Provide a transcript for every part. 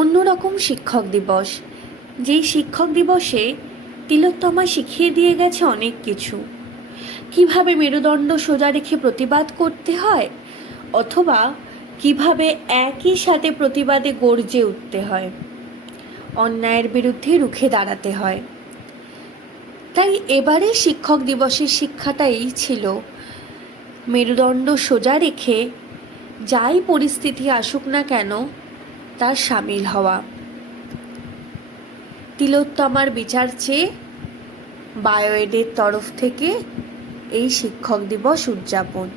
অন্যরকম শিক্ষক দিবস। যেই শিক্ষক দিবসে তিলোত্তমা শিখিয়ে দিয়ে গেছে অনেক কিছু। কীভাবে মেরুদণ্ড সোজা রেখে প্রতিবাদ করতে হয়, অথবা কীভাবে একই সাথে প্রতিবাদে গর্জে উঠতে হয়, অন্যায়ের বিরুদ্ধে রুখে দাঁড়াতে হয়। তাই এবারে শিক্ষক দিবসের শিক্ষাটা এই ছিল মেরুদণ্ড সোজা রেখে যাই পরিস্থিতি আসুক না কেন তার সামিল হওয়া। তিলোত্তমার বিচার চেয়ে বায়োয়েডের তরফ থেকে এই শিক্ষক দিবস উদযাপন।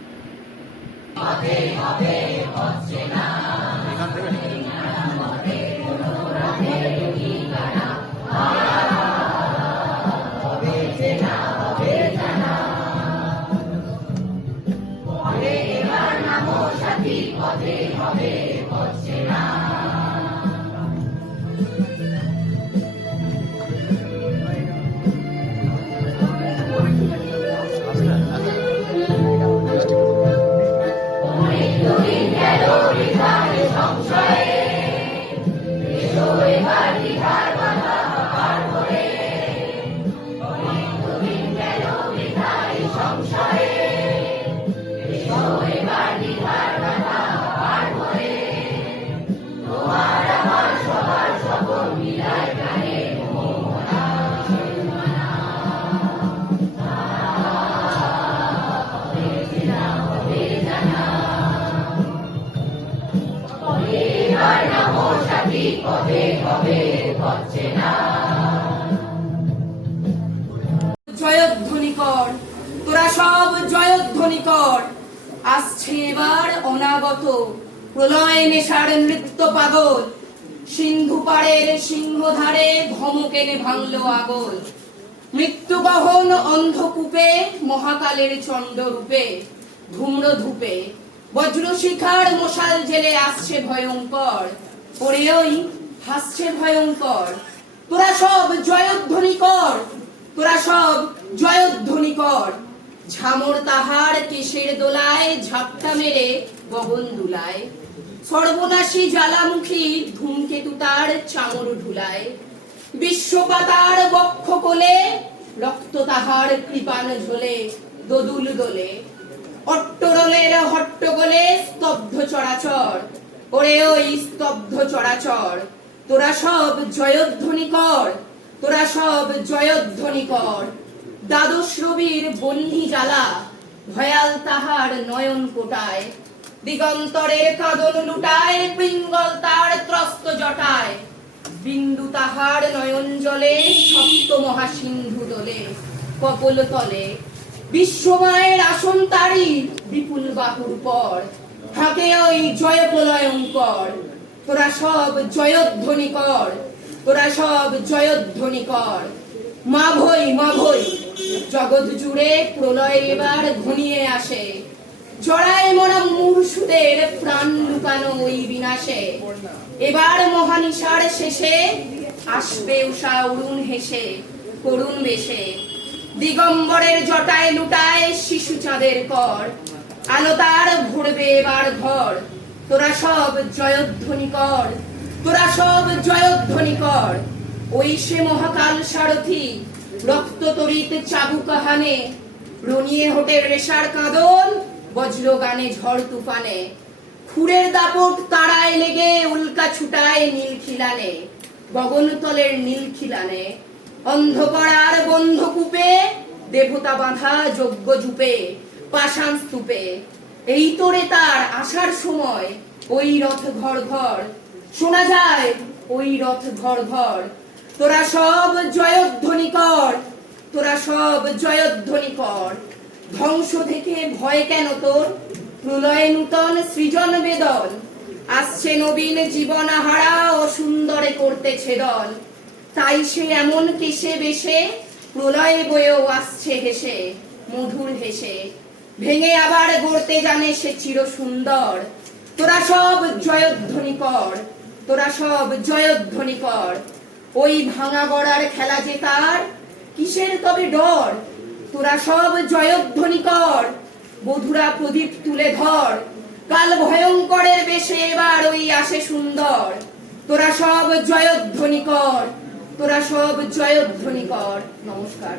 কর তোরা সব জয়ধ্বনি আসছে এবার অনাগত, প্রলয় নেশার নৃত্য পাগল। সিন্ধু পাড়ের সিংহধারে ধমকেনে ভাঙলো আগল। মৃত্যুবহন অন্ধকূপে, মহাকালের চণ্ড রূপে ধূম্র ধূপে বজ্রশিখার মশাল জেলে আসছে ভয়ঙ্কর। পরে ওই হাসছে ভয়ঙ্কর। তোরা সব জয়ধ্বনি কর। তোরা সব জয়ধ্বনি কর। ঝামর তাহার কেশের দোলায় ঝাপটা মেরে গগন দুলায়। সর্বনাশী জ্বালামুখী ধূমকেতু তার চামর ঢুলায়। বিশ্বপাতার বক্ষ কোলে রক্ত তাহার কৃপান ঝোলে দোদুল দোলে। অট্টরলের হট্টগোলে স্তব্ধ চরাচর ওরে ওই স্তব্ধ চরাচর তোরা সব জয়ধ্বনি কর, তোরা সব জয়ধ্বনি কর। দ্বাদশ রবির বন্যি জ্বালা, ভয়াল তাহার নয়ন কোটায়। দিগন্তরে কাদন লুটায়, পিঙ্গল তার ত্রস্ত জটায়। বিন্দু তাহার নয়ন জলে, সপ্ত মহাসিন্ধু দোলে, কপল তলে। বিশ্বমায়ের আসন তারি, বিপুল বাহুর পর। থাকে ওই জয় প্রলয়ঙ্কর তোরা সব জয়ধ্বনি কর, তোরা সব জয়ধ্বনি কর। মা ভই মা ভই, জগৎ জুড়ে প্রলয় এবার ঘনিয়ে আসে। জড়ায় মরা মূর্ষুদের প্রাণ লুকানো ওই বিনাশে। এবার মহানিশার শেষে আসবে উষা অরুণ হেসে, করুণ বেশে। দিগম্বরের জটায় লুটায় শিশু চাঁদের কর। আলো তার ভরবে এবার ঘর তোরা সব জয়ধ্বনি কর, তোরা সব জয়ধ্বনি কর। ওই সে মহাকাল সারথি, রক্ত তরিত চাবুক হানে রনিয়ে হোটের রেশার কাঁদন বজ্র গানে ঝড় তুফানে। খুরের দাপট তারায় লেগে, উল্কা ছুটায় নীল খিলানে, গগনতলের নীল খিলানে। অন্ধকার বন্ধ কূপে, দেবতা বাঁধা যজ্ঞ জুপে, পাষাণ স্তূপে। এই তোরে তার আসার সময় ওই রথ ঘর ঘর। শোনা যায় ওই রথ ঘর ঘর। তোরা সব জয়ধ্বনি কর, তোরা সব জয়ধ্বনি কর। ধ্বংস থেকে ভয় কেন তোর? প্রলয় নূতন সৃজন বেদন। আসছে নবীন জীবন হারা ও সুন্দরে করতে ছেদন তাই সে এমন কেশে বেশে, প্রলয়ে বয়েও আসছে হেসে, মধুর হেসে। ভেঙে আবার গড়তে জানে সে চির সুন্দর তোরা সব জয়ধ্বনি কর, তোরা সব জয়ধ্বনি কর। ওই ভাঙা গড়ার খেলা যে তার, কিসের তবে ডর? তোরা সব জয়ধ্বনি কর, বধুরা প্রদীপ তুলে ধর। কাল ভয়ঙ্করের বেশে এবার ওই আসে সুন্দর। তোরা সব জয়ধ্বনি কর, তোরা সব জয়ধ্বনি কর। নমস্কার।